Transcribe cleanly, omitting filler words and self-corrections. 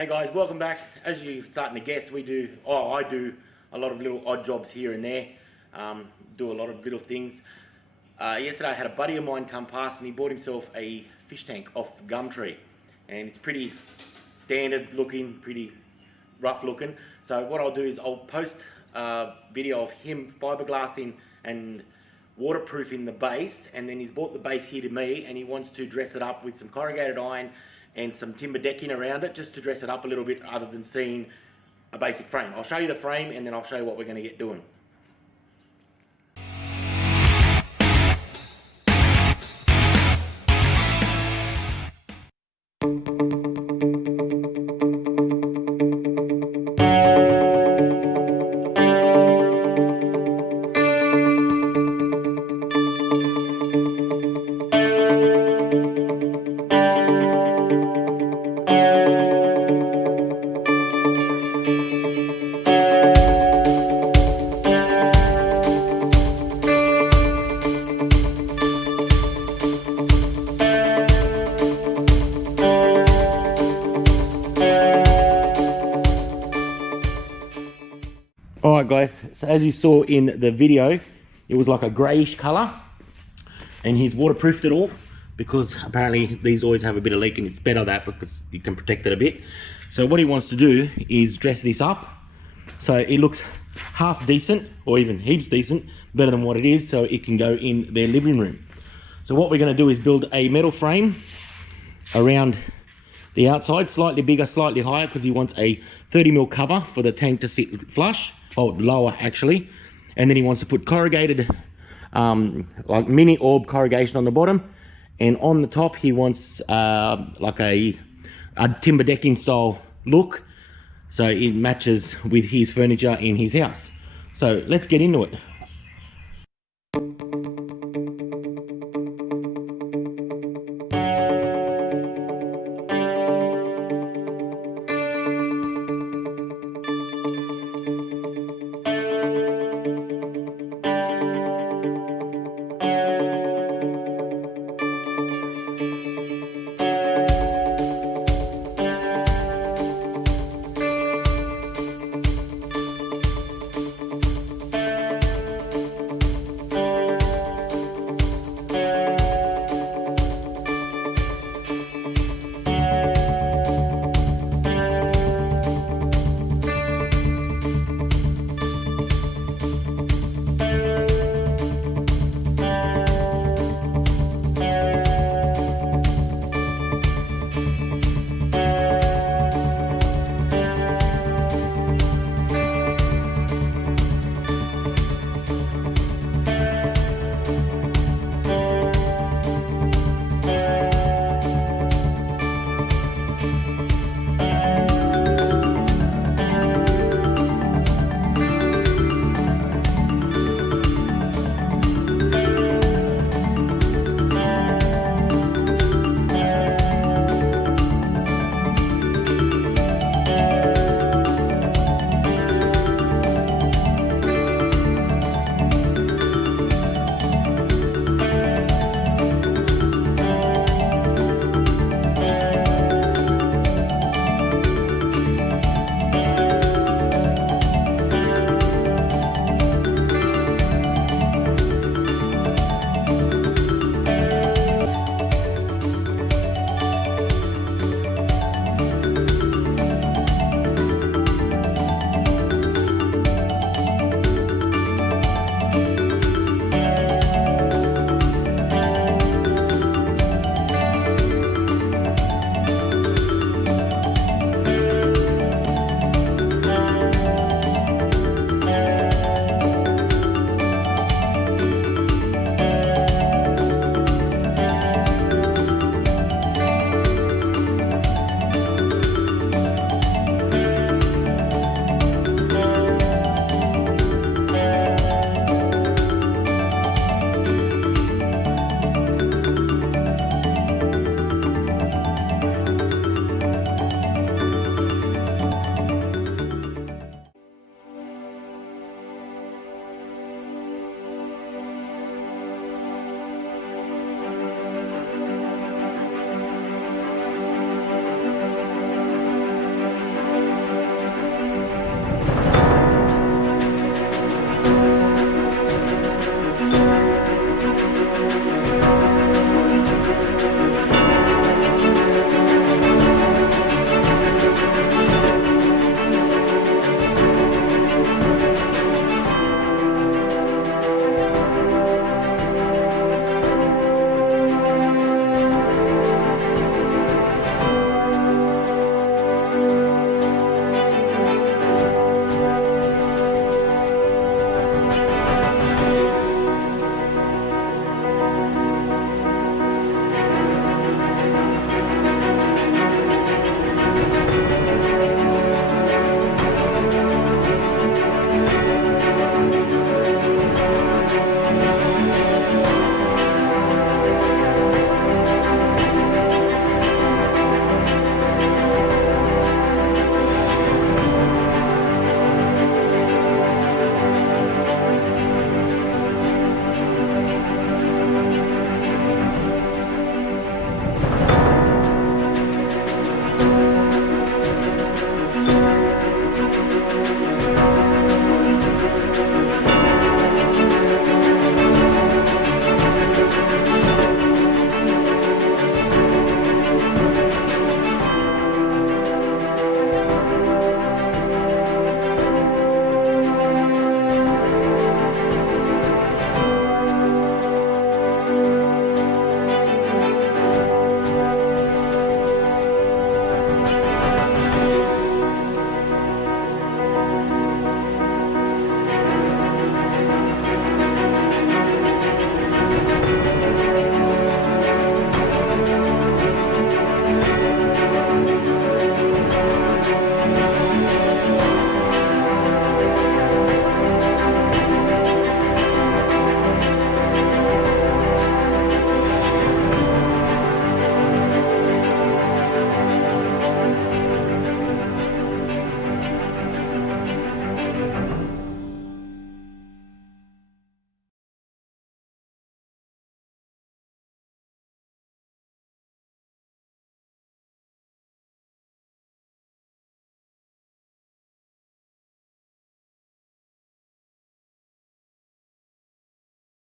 Hey guys, welcome back. As you're starting to guess, I do a lot of little odd jobs here and there. Do a lot of little things. Yesterday I had a buddy of mine come past and he bought himself a fish tank off Gumtree. And it's pretty standard looking, pretty rough looking. So what I'll do is I'll post a video of him fiberglassing and waterproofing the base, and then he's bought the base here to me and he wants to dress it up with some corrugated iron and some timber decking around it just to dress it up a little bit other than seeing a basic frame. I'll show you the frame and then I'll show you what we're going to get doing. Alright guys, so as you saw in the video, it was like a greyish colour and he's waterproofed it all because apparently these always have a bit of leak and it's better that because you can protect it a bit. So what he wants to do is dress this up so it looks half decent or even heaps decent, better than what it is, so it can go in their living room. So what we're going to do is build a metal frame around the outside, slightly bigger, slightly higher, because he wants a 30mm cover for the tank to sit flush, or lower actually, and then he wants to put corrugated like mini orb corrugation on the bottom, and on the top he wants like a timber decking style look so it matches with his furniture in his house. So let's get into it.